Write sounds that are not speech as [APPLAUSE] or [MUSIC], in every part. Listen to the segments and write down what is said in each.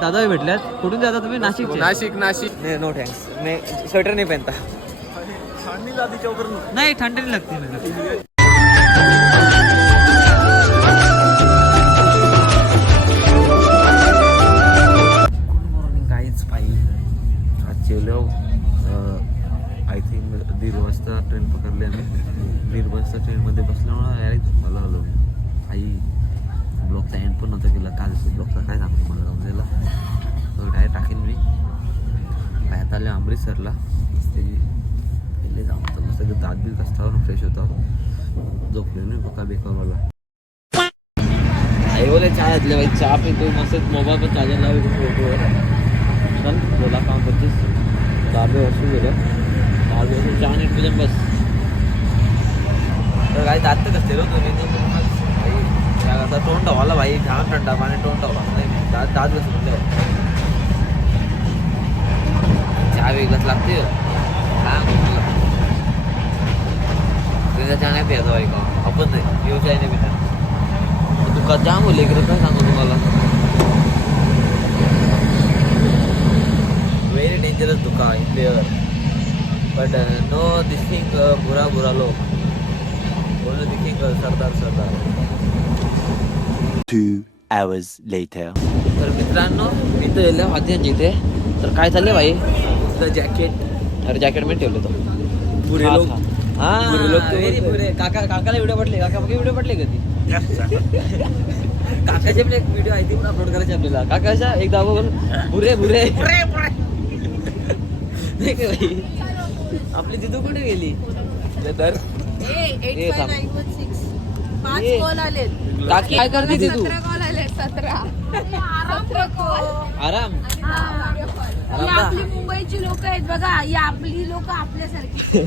दादा भेटल्यात. कुठून जाता तुम्ही? नाशिक नाशिक नाशिक. नो थँक्स मी स्वेटर नाही पहनता. नाही थंडी नाही लागते. घातले भाई चहा पितो मस्त मोबाईल पण चार्जर लावे फोटोवर चल बोला काम करतेस. दहावे वर्ष गेलं. दहावे वर्ष चहा नीट पिजन बस. तर काय दात तर कसते रो तुम्ही. भाई काय आता तोंड ठेवाला भाई. छान थंडा पाणी तोंड ठेवा नाही दात दात बस म्हणले. चहा वेगळंच लागते काय तुझा चहा नाही प्यायचा भाई का? आपण नाही. येऊ चाय नाही पिता दुकान जाम होले इकडे काय सांगू तुम्हाला? व्हेरी डेंजरस दुका प्लेअर बट नो दिसिंग बुरा बुरा लोक. बोलो दिखिंग सरदार सरदार. Two hours later. तर मित्रांनो मी तर गेलो हाती इथे. तर काय चाललंय भाई? तुझं जॅकेट अरे जॅकेट मी ठेवलं तो. पुरे लोक. हा पुरे लोक. काका काकाला व्हिडिओ पडले. काका बघा व्हिडिओ पडले कधी काकाचे पण एक व्हिडिओ आहे ती पण अपलोड करायची आपल्याला. काकाच्या एक दाबा बोल बुरे बुरे नाही का आपली तिथं कुठे गेली? तर ए, थांब. पाच ए. कॉल आलेत. काकी काय करते ती तू सतरा कॉल आलेत सतरा. सतरा कॉल आराम. ही आपली मुंबईची लोक आहेत बघा. ही आपली लोक आपल्यासारखी. हे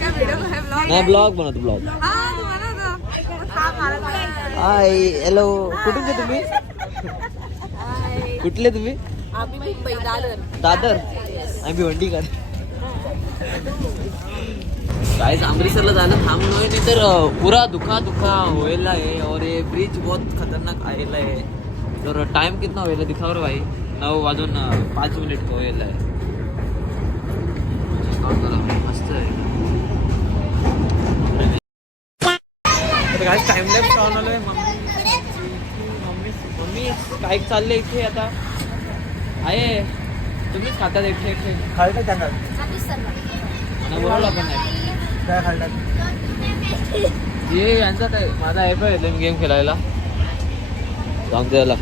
काय व्हिडिओ आहे ब्लॉग नाही ब्लॉग बनवतो ब्लॉग हा तुम्हाला ना. हा, मला बघा. हाय हॅलो कुठून तुम्ही? कुठले तुम्ही? दादर. आम्ही भिवंडी का काय अमृतसरला जायला थांबलोय नाही तर पुरा दुखा दुखा होयला है और ये ब्रिज बहुत खतरनाक आलेला है तर टाइम कितना होईल दिखावर भाई? नऊ वाजून पाच मिनिट होएला आहे तर काय टाइम लॅप्स ऑन आलोय मम्मी मम्मी काय चाललंय इथे आता. आहे. तुम्हीच खातात एकटे एकटे खालटा नाही. काय खालटा ये यांचा काय? माझा ॲप आहे गेम खेळायला. जाऊन द्यायला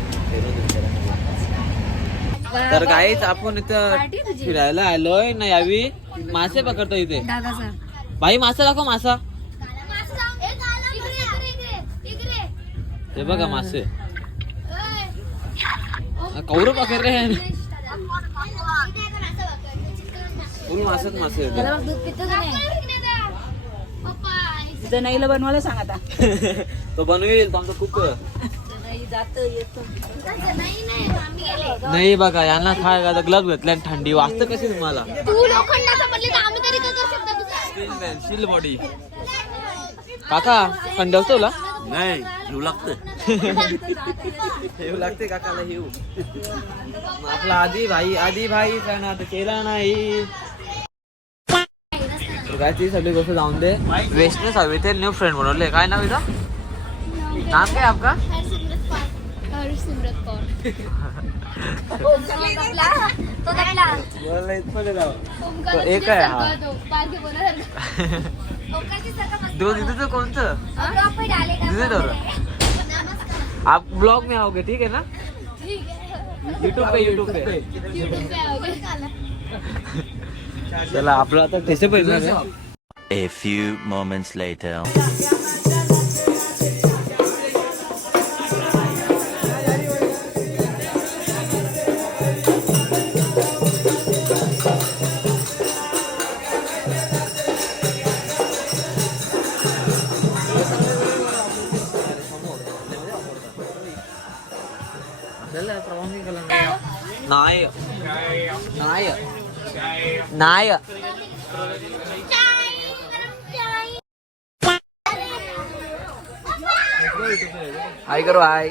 तर काहीच आपण इथं फिरायला आलोय ना यावी. मासे पकडतो इथे. दादाचा भाई मासा. दाखव. मासा ते बघा मासे. कौरव पकड रे फुल मासेच मासे आहेत. तिथं नाहीला बनवायला सांग आता. तो बनवेल तो आमचा कुक नाही बघा यांना काय आता घेतले आणि थंडी वाजतं कशी तुम्हाला? तू लोखंडाचा म्हणले तर आम्ही तरी काय करू शकतो तुझं? स्टील मॅन स्टील बॉडी काका कंडवतोला नाही येऊ लागतं [LAUGHS] हेऊ लागते काकाला मग आपला आधी भाई आधी भाई आता केला नाही. काय ती सगळी गोष्ट जाऊन दे. वेस्टनेस हवे ते न्यू फ्रेंड बनवले. काय नाव इथं नाम काय आपका? हरसिमरत कौर. तो एक आहे हा. तो पारखे बोला ओमकारची सारखा मस्त दो दीदी कोणतं? ब्लॉग पे डालेगा दीदी दौरा आप ब्लॉग में आओगे ठीक है ना? ठीक है यूट्यूब पे यूट्यूब पे. चला आपलं आता त्याचे पहिले A few moments later. नाही नाही नाही हाय करो हाय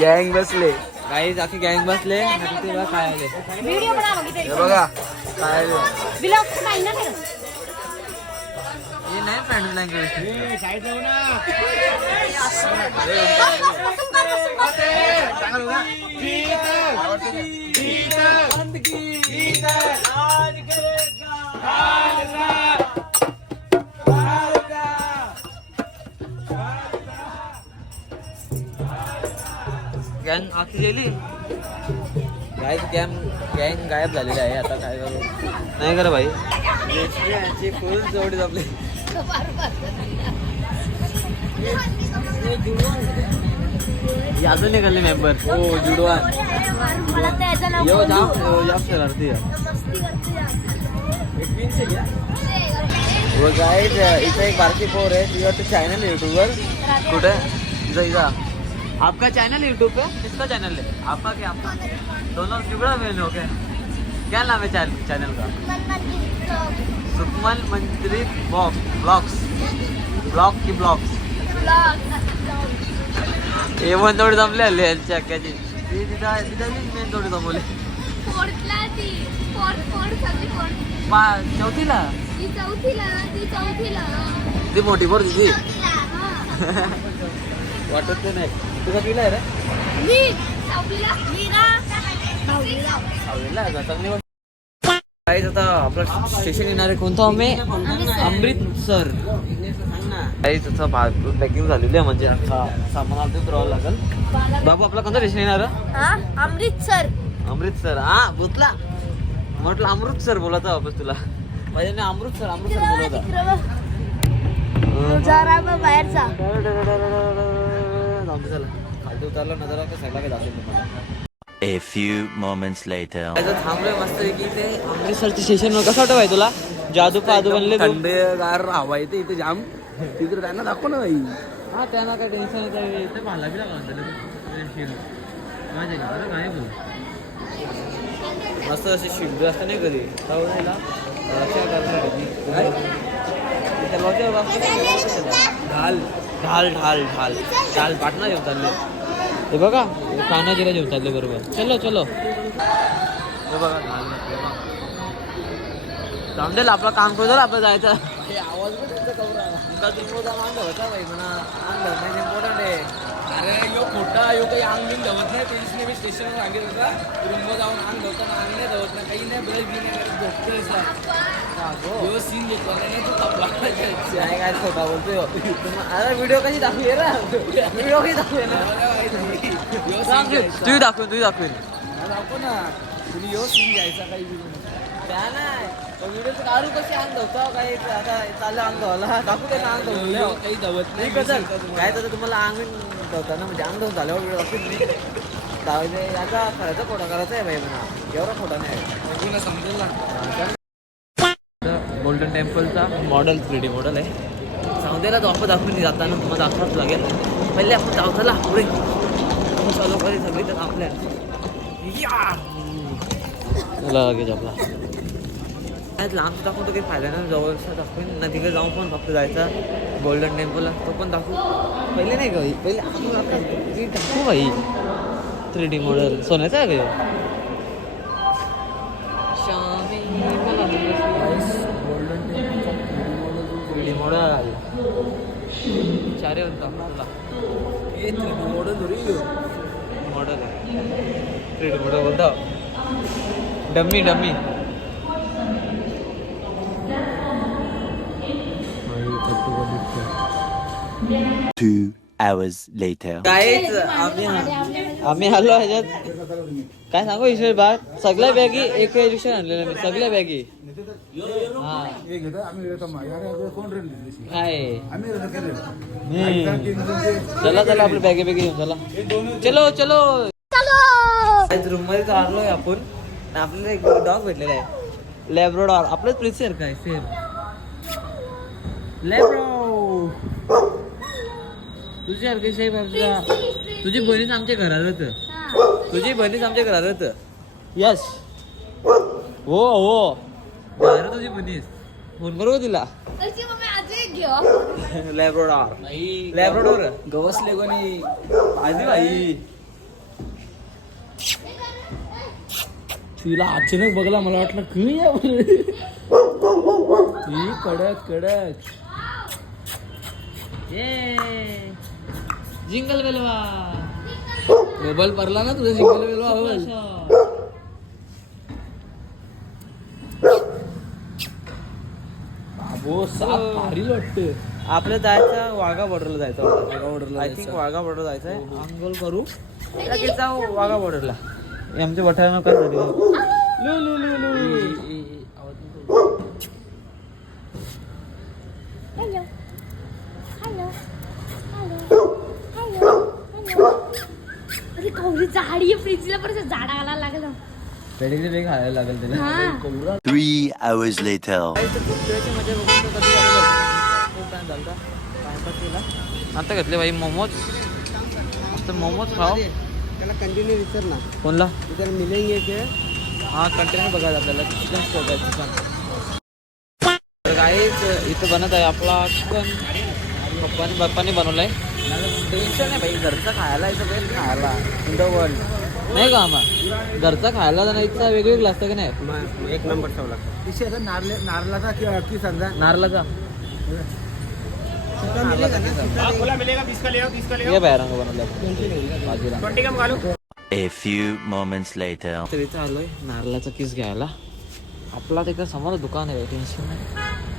गँग बसले. काही आखी गँग बसले. काय आले हे बघा. काय आले ब्लॉग नाही फ्रेंड लँग्वेज. गँग आखी गेली? काय गॅम गँग गायब झालेली आहे आता काय करू? नाही करा भाई. फुल जोडी जमली. ही अजून निघाले मेंबर हो जुडवा। यो. जाम जाम शरारती आहे मस्ती वो इथं एक बारकी पोर है। यू टू चैनल यूट्यूबर कुठे? आपका चैनल यूट्यूब पे? किसका चैनल है? आपका क्या? आपका दोनों जुगड़ा बहन हो क्या क्या नाम है चैनल का? सुकमल मंत्री ब्लॉग्स ब्लॉग की ब्लॉग्स हे पण थोडी जमले हल्ली यांच्या अक्क्याची ती तिथं तिथं मेन थोडी जमवले. चौथीला? ती मोठी दिली हा. वाटत ते नाही. तुझा पिला आहे रे? मी सहावीला मी ना? चांगली Guys, आता आपलं स्टेशन येणार आहे कोणतं आम्ही? अमृतसर काहीच आता पॅकिंग झालेली आहे म्हणजे आता सामान फिरावं लागेल. बाबू आपला कोणतं स्टेशन येणार आहे? अमृतसर अमृतसर हा भूतला म्हटलं अमृतसर बोलायचं वापस तुला. माझ्या नाही अमृतसर अमृतसर बोलवता जरा बाहेरचा चला खालती उतरलं नजर का सगळा काही दाखवेल तुम्हाला A few moments later. आता थांबलोय मस्त की ते अमृतसरचे स्टेशन कसं वाटतं भाई तुला? जादू पादू बनले तू थंडगार हवा येते इथे जाम. तिकडे त्यांना दाखव ना बाई. हा त्यांना टेन्शन येत काय बोल? मस्त असे शिंदू असतं नाही कधी त्यावेळेला रक्षा बाबतीत ढाल ढाल ढाल ढाल. ढाल. पाटणा जेवण चालले ते बघा कानाजीला जेवण चालले बरोबर. चलो चलो. हे बघा. जाऊन देईल आपलं काम करू आपलं जायचं. आवाज अरे यो खोटा यो काही अंग बिंग धवत नाही पोलिसने मी स्टेशनवर सांगितलं होतं. जाऊन अंग धवताना अंग नाही धवत नाही काही नाही ब्रश बी नाही करत झोपतोय यो सीन घेतला नाही तू कपला काय काय खोटा बोलतोय हो. अरे व्हिडिओ कशी दाखवी रे? व्हिडिओ कशी दाखवे ना तू दाखवेन तू दाखवेन दाखव ना तुम्ही यो सीन घ्यायचा काही बी नाही. त्या नाही व्हिडिओ काढू कशी अंग धवता काय आता चाललं अंग धवला दाखवू दे ना अंग यो धवलं काही धवत नाही नाही कसं काय तर तुम्हाला अंग धवता ना म्हणजे अंग धवून झाल्यावर व्हिडिओ दाखवेन मी दाखवते याचा खर्च खोटा करायचा आहे भाई म्हणा एवढा खोटा नाही तुला समजेल ना गोल्डन टेम्पलचा मॉडेल थ्री डी मॉडेल आहे सांगतेला तो आपण दाखवून जाताना तुम्हाला दाखवाच लागेल पहिले आपण जाऊ चला पुढे चालू करी सगळी तर आपल्या. चला लगेच आपला. त्यात लांब दाखवून तो काही फायदा नाही जवळचा दाखवून. नदीकडे जाऊन पण फक्त जायचा. गोल्डन टेम्पल तो पण दाखवू. पहिले नाही का? पहिले आपण दाखवू भाई थ्री डी मॉडेल सोन्याचा आहे का? श्यामी मला थ्री मॉडेल चारे म्हणतो तुला हे थ्री मॉडेल थोडी यो. मॉडेल आहे थ्री डी मॉडेल बोलतो dummy dummy Two hours later. काहीच आम्ही आम्ही आलो ह्याच्यात. काय सांगू ईश्वर बाग सगळ्या बॅगी एक एडिशन आणलेल्या मी सगळ्या बॅगी. हा काय? चला चला आपल्या बॅगे बॅगे घेऊन चला. चलो चलो. आज रूममध्ये चाललोय आपण. आणि आपल्याला एक डॉग भेटलेला आहे. लॅब्रो डॉग आपलंच प्रिन्सियर काय? सेम लॅब्रो तुझी सारखी सेम आमच्या तुझी बहीणच आमच्या घरात होतं. तुझी बहीणच आमच्या घरात होतं. यस हो हो. बाहेर तुझी बहीणीस फोन करू का तिला? आजी लॅब्रोडॉर लॅब्रोडोर गवसले कोणी. आधी भाई तिला अचानक बघला मला वाटलं की या. ही कडक कडक. जिंगल बेलवा मोबाईल पडला ना तुझा साप भारी वाटत आपलं जायचं वाघा बॉर्डरला जायचं वाघा borderला आय जायचं. थिंक वाघा बॉर्डर जायचं आहे. आंघोळ करू. लगेच जाऊ वाघा बॉर्डरला हे आमच्या वठार नका झाली लू लू लू लू hello hello hello hello hello अरे आहे फ्रीजला परत झाडा लागलं. पेडिग्री बी खायला लागेल त्याला हा. Three hours later. आता घेतले भाई मोमोज. मस्त मोमोज खाव त्याला कंटिन्यू विचार ना कोणला मिलेंगे के हा कंटिन्यू बघायचं आपल्याला. चिकन चिकन इथं बनत आहे आपला चिकन पप्पाने पप्पाने बनवलाय. टेन्शन नाही भाई घरचं खायला बेस्ट खायला. इन द वर्ल्ड नाही का आम्हा. घरचं खायला जाणं इथं वेगवेगळं असतं की नाही? एक नंबर ठेवला इथे आता नारले नारळाचा किंवा की समजा? नारळाचा ये बाहेर रंग बनवला बाजूला. A few moments later. तर इथं आलोय नारळाचा किस घ्यायला? आपला तिकडे समोर दुकान आहे टेन्शन नाही.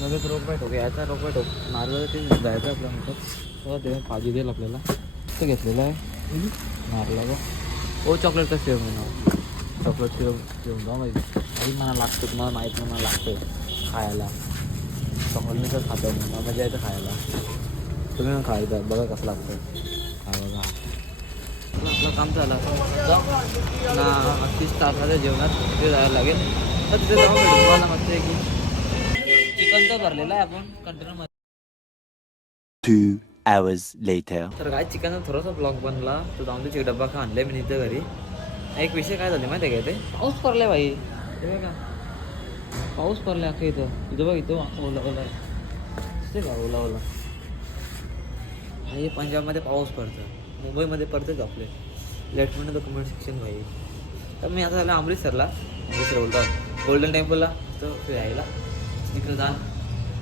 लगेच रोप बाय ठोक यायचा रोप बाय ठोक नारळाचं किस जायचं आपल्या म्हणतात ते भाजी देईल आपल्याला. ते घेतलेलं आहे. नारळाचा. ओ चॉकलेटचा सेव म्हणा चॉकलेट सेव घेऊन जा माहिती आई मला लागतं तुम्हाला माहीत नाही मला लागतं खायला. चॉकलेट तर खातो मला मजा येतं खायला. तुम्ही पण खायचं बघा कसं लागतं हा बघा. आपलं काम झालं ना तीस तासाच्या जेवणात. तिथे जायला लागेल. तर तिथे जाऊन भेटू. तुम्हाला मस्त आहे की चिकन तर भरलेलं आहे आपण कंटेनरमध्ये Two hours later. तर काय चिकनचा थोडासा ब्लॉग बनला. तर जाऊन ते डब्बा खा आणलाय मी इथं घरी. एक विषय काय झाले माहिती आहे का ते पाऊस पडलाय भाई बघा. पाऊस पडलाय अख्खा इथं. इथं बघ इथं ओला ओला आहे. का ओला ओला? हे पंजाबमध्ये पाऊस पडतं मुंबईमध्ये पडतंच आपले? लेफ्टनंट कमेंट सेक्शन भाई. तर मी आता झालं अमृतसरला. अमृतसर बोलतात गोल्डन टेम्पलला तर फिरायला. तिकडे जा.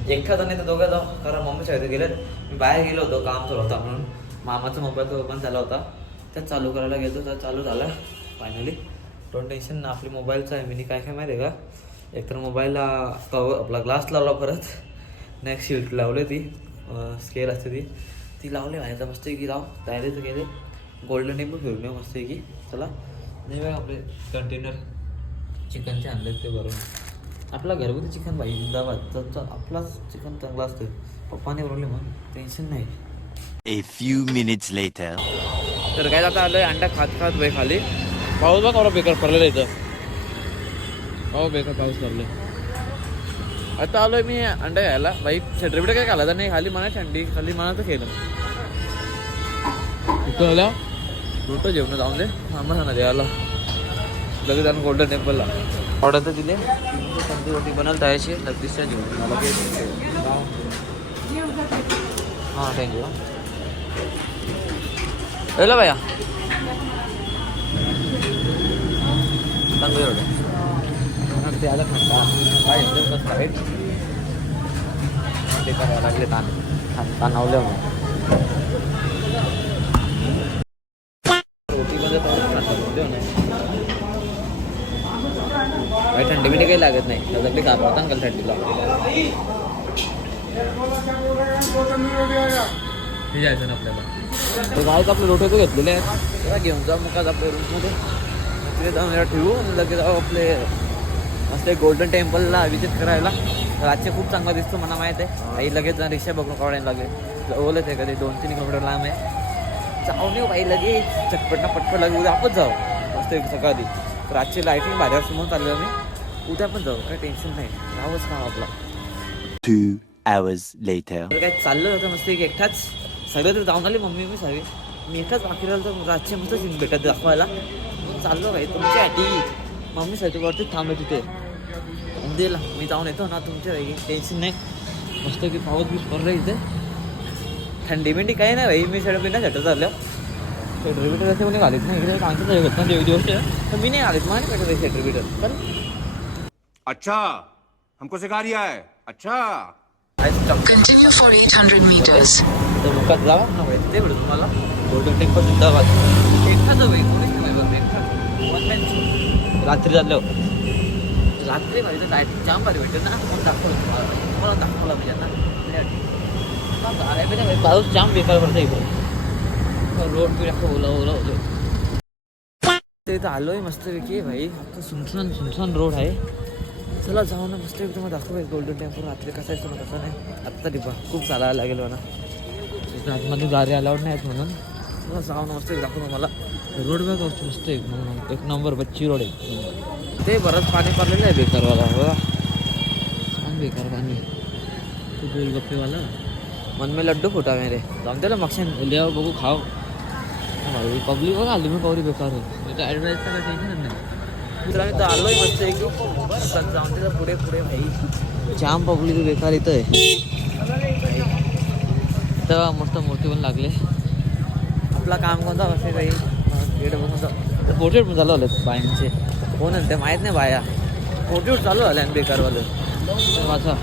एखादा नाही तर दोघं जाऊ. कारण मम्मी शाळेत गेलेत. मी बाहेर गेलो होतो काम चालू होता म्हणून. मामाचा मोबाईल तो ओपन झाला होता. त्यात चालू करायला गेलो तर चालू झाला फायनली डोंट टेन्शन ना आपली मोबाईलचं आहे. मी काय काय माहिती आहे का? एकतर मोबाईलला कवर आपला ग्लास लावला परत. नेक्स्ट शीट लावले ती. स्केल असते ती. ती लावली माहिती मस्त की लाव डायरेक्ट गेले. गोल्डन टेम्पल फिरून येऊ मस्त की चला. नाही बघा आपले कंटेनर चिकनचे आणले ते भरून. आपला घरगुती चिकन भाई जिंदाबाद. तर आपलाच चिकन चांगला असतं पप्पाने बनवले मग टेन्शन नाही. A few minutes later. तर काय आता आलोय अंडा खात खात भाई खाली. पाऊस बघ एवढा बेकार पडलेला इथं. हो बेकार पाऊस पडले आता आलोय मी अंडा घ्यायला. भाई छटरबिट काय घालायचा नाही. खाली म्हणा थंडी खाली म्हणा तर खेळ इथं आला. रोटं जेवण जाऊन दे. आम्हाला ना द्यायला लगेच जाऊन गोल्डन टेम्पलला ऑर्डर तर दिले. तंदूर रोटी बनल तयारशी लगेच जेवण मला हां थँक्यू हेलो भैया तंदूर रोटी. ते आलं म्हणता काय एकदम कसं आहे ते करायला लागले ताण. ताण थंडी बिंडी काही लागत नाही. काम होता अंकल थंडीला हे जायचं ना आपल्याला. तर आपले रोटे तर घेतलेले आहेत. घेऊन जा मग आपल्या रूममध्ये तिथे जाऊन ठेवू. आणि लगेच जाऊ आपले मस्त गोल्डन टेम्पलला व्हिजिट करायला. रातचे खूप चांगला दिसतो मला माहीत आहे. आई लगेच रिक्षा बघून काढायला लागेल. जवळच आहे कधी दोन तीन किलोमीटर लांब आहे. जाऊन येऊ बाई लगेच. चटपट ना पटपट लागेल उद्या आपण जाऊ. मस्त एक सकाळी. रातची लाईटिंग भाज्या समोर चाललो आम्ही. उद्या पण जाऊ काही टेन्शन नाही. जावंच काम आपला? Hours later. तर काय चाललं होतं मस्त एक एकटाच? सगळे तर जाऊन आले मम्मी मी सगळे. मी एकटाच बाकी राहिलो तर रातचे मस्त सीन भेटत दाखवायला. मग चाललो भाई तुमच्या आधी. मम्मी साठी वरती थांबले तिथे. दिला मी जाऊन येतो ना तुमच्या वेगळी टेन्शन नाही. मस्त की पाऊस बीस पडलं इथे. थंडी बिंडी काही नाही भाई मी सडक बिंडा झटत आलं. स्वेटर बिटर असे कोणी घालीत नाही. इकडे सांगतो एक दिवस तर मी नाही घालीत मला नाही भेटत स्वेटर बिटर पण अच्छा हमको सिखा रिया है। अच्छा। Continue for 800 meters. तर मुखात जावा ना भाई. ते भेटू तुम्हाला. गोल्डन टेम्पल जिंदाबाद एकटाच भाई कोणीच नाही बघ एकटा One man show. रात्री झालं. रात्री भाई तर जाम भारी भेटत ना. मग दाखवलं तुम्हाला? तुम्हाला दाखवलं म्हणजे ना पाऊस जाम बेकार पडतं इकडे. रोड बी ओला ओला होतो ते इथं आलोय मस्तपैकी भाई. सुनसान सुनसान रोड आहे. चला जाऊ ना मस्त तुम्हाला दाखवूया गोल्डन टेम्पल रात्री कसं आहे तुम्हाला कसं नाही. आत्ता डिपा खूप चालायला लागेल मला. आतमध्ये गाडी अलाउड नाही आहेत म्हणून. चला जाऊ ना मस्त दाखव मला. रोड बघ मस्त एक म्हणून एक नंबर बच्ची रोड आहे. ते बरंच पाणी पडलेलं आहे बेकारवाला बघा हो. छान बेकार पाणी तू गोलगप्पेवाला. मन में लड्डू फुटा मेरे. जाऊन त्याला मक्षण लिहावं बघू खाऊ. पब्लिक बघा आली मी कवरी बेकार आहे. ॲडव्हान्सचा काही टेन्शन नाही तर आम्ही तर आलोय मस्त एक. जाऊन त्याच्या पुढे पुढे भाई. जाम पब्लिक बेकार इथं आहे तेव्हा मस्त मूर्ती पण लागले. आपला काम कोणता असे काही गेट बघून फोटो पण चालू आलं बायांचे. कोण आहे ते माहीत नाही बाया. फोटो चालू झाले आणि बेकारवालं माझा.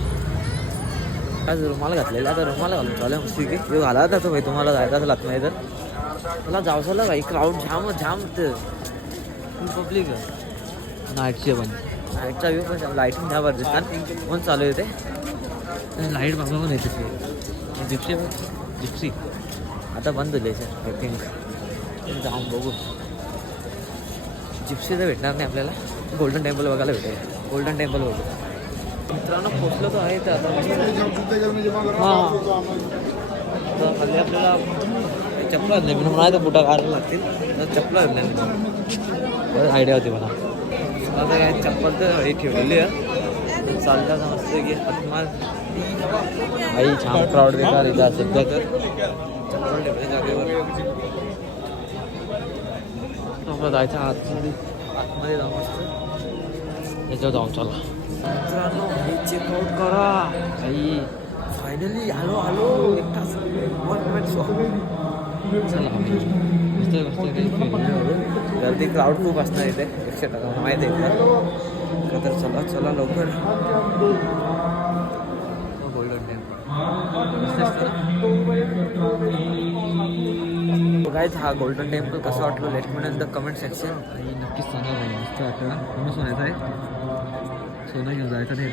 आज रुमाल घातलेला? आता रुमाल घालून चालू मस्त की हे घाला आता तो भाई तुम्हाला जायचं असेल नाही तर. मला जाऊ झालं भाई. क्राऊड जाम जाम पब्लिक नाईटचे पण. नाईटचा व्ह्यू पण लाईटिंग जावर दिसतात पण चालू येते लाइट बघा पण येते जिप्सी जिप्सी आता बंद झाली आय थिंक जाऊन बघू. जिप्सी तर भेटणार नाही आपल्याला. गोल्डन टेम्पल बघायला भेटेल. गोल्डन टेम्पल बघू. मित्रांनो पोचलो तर आहे ते आता. हां. तर खाली आपल्याला चप्पल आणले. मी म्हणाले तर बुटा काढायला लागतील? तर चप्पल आणले. बरं आयडिया होती मला. आता काय चप्पल तर हे ठेवलेली आहे. चालता का मस्त की आत्माल आई छान क्राऊड बेकार इथं सध्या तर? चप्पल ठेवले जागेवर. आपलं जायचं आतमध्ये आतमध्ये जाऊ मस्त. त्याच्यावर जाऊन चला. मित्रांनो चेकआउट करा. आई. फायनली आलो आलो. एक तास. वन मिनिट चला मस्त मस्त काही. गर्दी क्राऊड खूप असणार इथे. एकशे टक्का माहीत आहे का तर चला चला लवकर. गोल्डन टेम्पल गाईज हा गोल्डन टेम्पल कसं वाटलं? Let me the comment section आणि नक्कीच सांगा भाई मस्त वाटलं. कोण सोन्याचं आहे? सोनं घेऊन जायचं नाही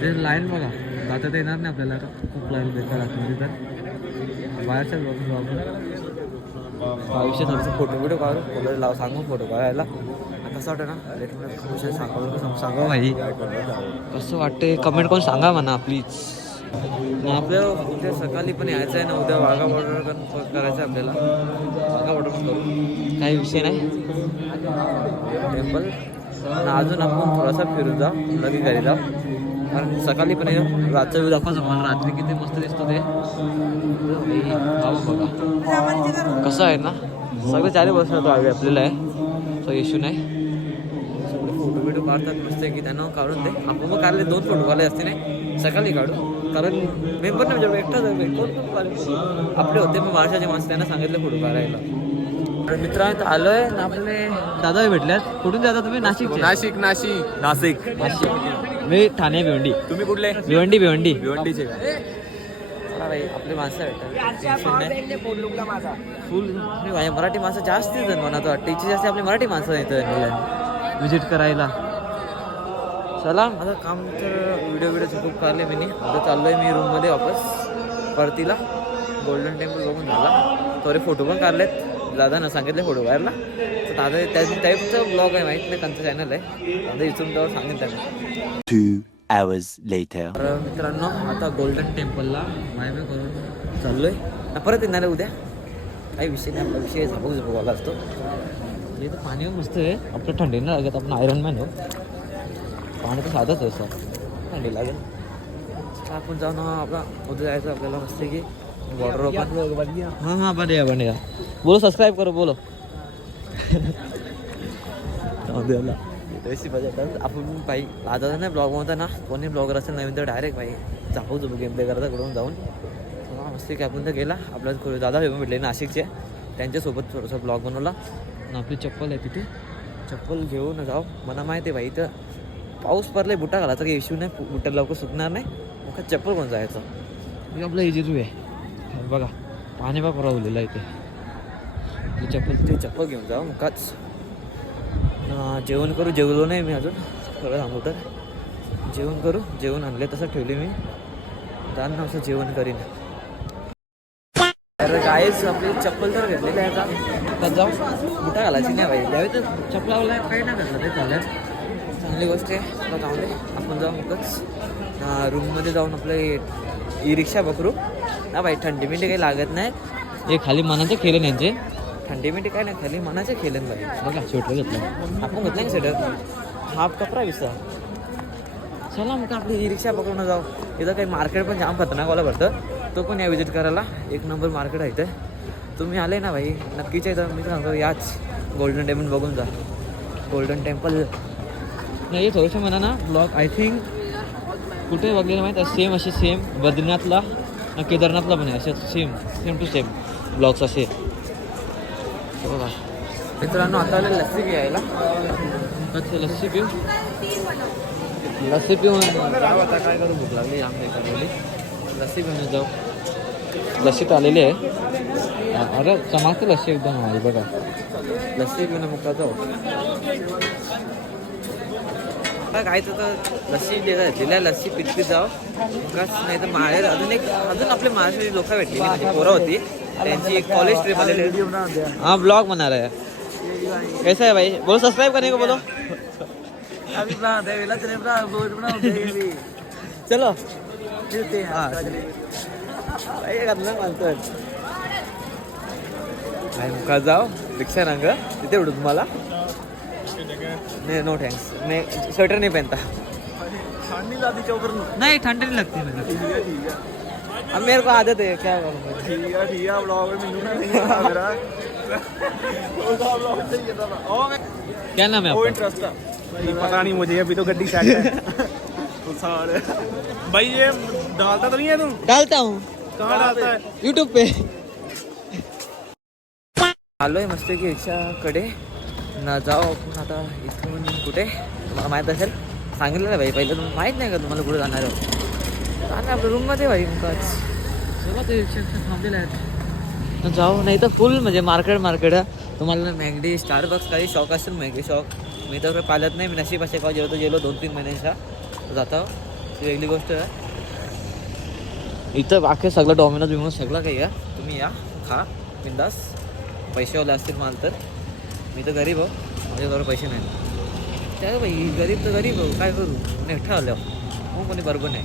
ते लाईन बघा जाता तर येणार नाही आपल्याला. खूप लाईन बेकार आतमध्ये तर. बाहेरच्याच बघून जाऊ आपण आयुष्य थोडंसं फोटो बिटो काढू. कॉलेज लाव सांगू फोटो काढायला. कसं वाटतं ना मी सांगा. सांगा भाई. कसं वाटते कमेंट करून सांगा म्हणा प्लीज मग आपल्याला उद्या सकाळी पण यायचं आहे ना उद्या वाघा बॉर्डर करायचं आहे आपल्याला. वाघा बॉर्डर करू. काही विषय नाही. टेम्पल अजून आपण थोडासा फिरू जा लगी घरी जाऊ. सकाळी पण येऊ रातचा व्ह्यू दाखवायचं मला रात्री किती मस्त दिसतो ते. बघा. कसं आहे ना? सगळं चारी बसणार तो हवे आपल्याला आहे. तो इश्यू नाही. फोटो बिटो काढतात मस्त की त्यांना काढून दे. आपण मग काढले दोन फोटो काढले असते नाही. सकाळी काढू. कारण मेंबर नाही म्हणजे एकटाच आहे. कोण photo? आपले होते मग महाराष्ट्राचे माणसं त्यांना सांगितलं फोटो काढायला. आणि मित्रांनो आलोय ना आपले दादा भेटल्यात. कुठून जाता तुम्ही? नाशिक नाशिक नाशिक. नाशिक. नाशिक. मी ठाणे भिवंडी. तुम्ही कुठले? भिवंडी भिवंडी. भिवंडीचे. का चला भाई आपली माणसं भेटतात फुल. भाई मराठी माणसं जास्त तर वाटतं. इथे जास्त आपली मराठी माणसं येतं विजिट करायला. चला माझं काम तर व्हिडिओ व्हिडिओ खूप काढले मी. आता चाललोय मी रूममध्ये वापस. परतीला गोल्डन टेम्पल बघून झाला. थोडे फोटो पण काढलेत. दादानं सांगितले फोटो काढला तर दादा त्या टाईपचं ब्लॉग आहे माहीत नाही त्यांचं चॅनल आहे. दादा इथून त्यावर सांगेन त्यांना. Two hours later. तर मित्रांनो आता गोल्डन टेम्पलला माय बाय करून चाललोय. ना परत येणार आहे उद्या. काही विषय नाही आपला विषय झापू झापवाला असतो. इथं पाणी पण मस्त आहे. आपलं थंडी नाही लागत आपण आयरन मॅन हो. पाणी तर साधंच आहे सर थंडी लागेल. आपण जाऊन आपला उद्या जायचं आपल्याला मस्त की ओपन हां हां बंडिया बंडिया बोलो सबस्क्राईब करो बोलो. जाऊ दे याला. तशी मजा येतात आपण भाई आता नाही ब्लॉग होता ना कोणी ब्लॉगर असेल नवीन तर डायरेक्ट भाई जाऊ तुम्ही गेम प्ले करता कडून जाऊन. मस्त की आपण तर गेला आपल्याला को- दादा भेटून भेटले नाशिकचे त्यांच्यासोबत थोडंसं ब्लॉग बनवला. आपली चप्पल आहे तिथे. चप्पल घेऊन जाऊ. मला माहिती आहे भाई इथं पाऊस पडले बुटा घालायचा काही इश्यू नाही. बुटा लवकर सुकणार नाही. मग चप्पल कोण जायचं? हे आपलं इजिजू आहे. बघा पाणी बा पुरवलेलं आहे इथे. ती चप्पल ते चप्पल घेऊन जाऊ मुकाच. जेवण करू जेवलो नाही मी अजून. थोडं थांबू तर जेवण करू जेवण आणले तसं ठेवले मी. जाण असं जेवण करीन. तर काहीच आपली चप्पल तर घेतलेली आहे आता. तर जाऊ. कुठं घालायची नाही भाई त्यावेळी तर चपलावला काही नाही घातलं ते झालं चांगली गोष्ट आहे. आता जाऊ दे. आपण जाऊ मुकच. रूममध्ये जाऊन आपलं ई रिक्षा पकडू. ना भाई थंडी बिंडी काही लागत नाही हे खाली मनाचे खेळ यांचे थंडी मिंडी काय नाही खाली मनाचे खेळेन भाई बघा स्वेटर घेतलं. आपण घेतलं ना स्वेटर हाफ कपडा विसा. चला मग आपली ई रिक्षा पकडून जाऊ. इथं काही मार्केट पण जाम खतरनाकवाला भरतं. तो पण या विजिट करायला. एक नंबर मार्केट आहे इथं. तुम्ही आले ना भाई? नक्कीच इथं. मी सांगतो याच गोल्डन टेम्पल बघून जा. गोल्डन टेम्पल नाही थोडंसं म्हणा ना ब्लॉग आय थिंक कुठे बघलेलं माहीत आहे? सेम असे सेम बद्रीनाथला. केदारनाथला पण आहे. असे same same to same blogs असे. बघा. मित्रांनो आता आले लस्सी घ्यायला. अच्छा लस्सी पिऊ. लस्सी पिऊन जाऊ आता काय करू? भूक लागली आम करवली लस्सी पिऊन जाऊ. लस्सी तर आलेली आहे. अरे चमाचं लस्सी एकदम आहे बघा. लस्सी पिऊन मुका जाऊ. आता काय तर लस्सी दिल्या लस्सी पितली जाऊ. नाही तर माहेर अजून एक अजून आपले महाराष्ट्राची लोक भेटली म्हणजे पोरं होती. त्यांची एक कॉलेज ट्रिप आलेली हाँ ब्लॉग बना रहे हैं। कैसा है भाई? बोलो सब्सक्राइब करने को बोलो। चलो। हाँ काय मुका जाऊ रिक्षा रंग तिथे उडू तुम्हाला नहीं नो थैंक्स मैं स्वेटर नहीं पहनता। नहीं। ठंड नहीं लगती अब मेरे को आदत है क्या करूँ [LAUGHS] क्या नाम है आपका? पता नहीं मुझे अभी तो गड्डी सेट है। [LAUGHS] भाई ये डालता तो नहीं है तुम डालता हूँ। कहाँ डालता है? यूट्यूब पे। आलोय मस्त की रिक्षाकडे ना जाऊ आपण आता इथून कुठे तुम्हाला माहीत असेल सांगितलं ना भाई पहिलं तुम्हाला माहीत नाही का तुम्हाला कुठे जाणार आहे जाणार आपल्या रूममध्ये भाई मुकाच चला ते थांबलेले आहेत. जाऊ नाही तर फुल म्हणजे मार्केट मार्केट तुम्हाला मॅगडी स्टारबक्स काही शॉक असेल मॅगडी शॉक. मी तर पालत नाही मी नशीब असे जेव्हा जेवतो गेलो दोन तीन महिन्याच्या. जाता. ती वेगळी गोष्ट आहे इथं बाकी सगळं डॉमिनोज बिमोज सगळं काही आहे तुम्ही या खा बिंदास. पैसेवाले असतील माल तर. मी तर गरीब हो. माझ्याजवळ पैसे नाही त्या बाई गरीब तर गरीब हो. काय करू? नाही ठरलं मग कोणी बरोबर नाही.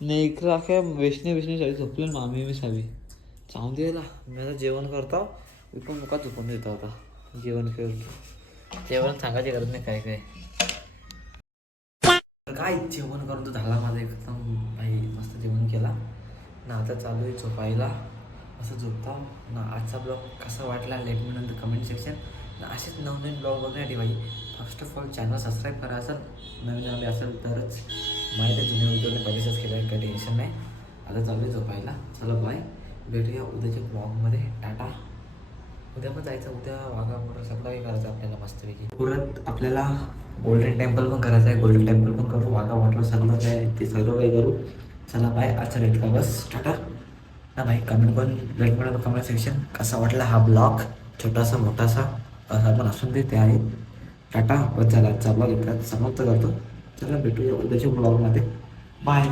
नाही इकडं अख्या वेशने वेशने साडी झोपली मामी मी सावी. चावून द्यायला मी आता जेवण करतो. विकून मुका झोपून देतो आता. जेवण करून. जेवण सांगायची गरज नाही काय काय. काय जेवण करून तो झाला माझा एकदम. भाई मस्त जेवण केला. ना आता चालू आहे झोपायला. असं झोपता. ना आजचा ब्लॉग कसा वाटला लेट मी नंतर कमेंट सेक्शन ना असेच नवनवीन ब्लॉग बघण्यासाठी भाई first of all channel subscribe करा असेल. नवीन आले असेल तरच. माहिती आहे जुन्या व्हिडिओने पहिलेच केलं काही टेन्शन नाही. आता चालू आहे झोपायला. चला बाय भेटूया उद्याच्या ब्लॉगमध्ये टाटा. उद्या पण जायचं उद्या वाघा मोठं सगळं काही करायचं आपल्याला मस्तपैकी. परत आपल्याला गोल्डन टेम्पल पण करायचं आहे. गोल्डन टेम्पल पण करू वाघा वॉटर सगळं काय ते सगळं काही करू. चला बाय आजचा रेट का बस? टाटा. ना भाई कमेंट पण रेट मला कमेंट सेक्शन कसा वाटला हा ब्लॉग छोटासा मोठासा असा पण असून दे ते आहे. टाटा. बस झाला आजचा ब्लॉग इतका समाप्त करतो. चला भेटूया उद्याच्या ब्लॉगमध्ये बाय